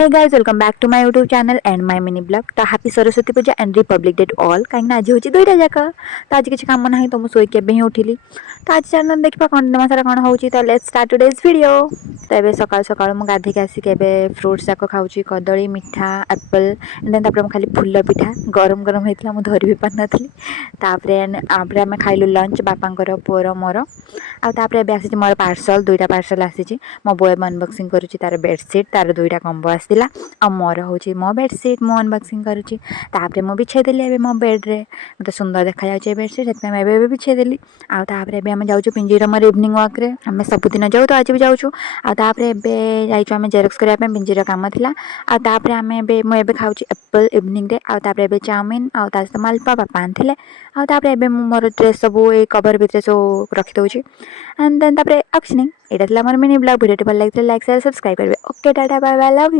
Hey guys, welcome back to my YouTube channel and my mini blog. तो happy Saraswati Puja and Republic Day to all. कहीं आज होची दुईटा जाक तो आज किसी काम नहीं तो मु सोई केबे ही उठिली तो आज चैनल देखिबा कोन दिमा सारा कोन होची तो लेट्स स्टार्ट टुडेज वीडियो. तो एबे सकाळ सकाळ मु गाधी के आसी केबे फ्रूट्स जाक खाउची कदली मिठा एप्पल एंड देन तापर खाली फुल्ला पिठा गरम गरम हेतला मु धरि भी पार नथली तापर आपर हम खाइलु लंच बापांकर पुअर मोर आ तापर एबे आसी मोर पार्सल दुईटा पार्सल आसी मो बॉय अनबॉक्सिंग करूची तार बेडशीट तार दुईटा कंबो आसला आ मोर होची मो बेडशीट मो अनबॉक्सिंग करूची तापर मु बिछे देली एबे मो बेड रे मते सुंदर देखा जाउची बेडशीट सेतमे मैं एबे बिछे देली आ तापर एबे हम जाउछु पिंजीरा मर इवनिंग वॉक रे हम सब दिन जाउ तो आज भी जाउछु आ तापर एबे जाइछु हम जेरॉक्स करिया पे पिंजीरा काम थिला आ तापर हम एबे मु एबे खाउची एप्पल इवनिंग रे आ तापर एबे चाउमीन आ तास मालपा बापा आनथिले आ तापर एबे मु मोर ड्रेस सब ए कवर भितरे सब रखि दउची एंड देन तापर आक्सनिंग एटा थिला मोर मिनी ब्लॉग वीडियो भल लागितले लाइक शेयर सब्सक्राइब करबे okay tata bye bye love you.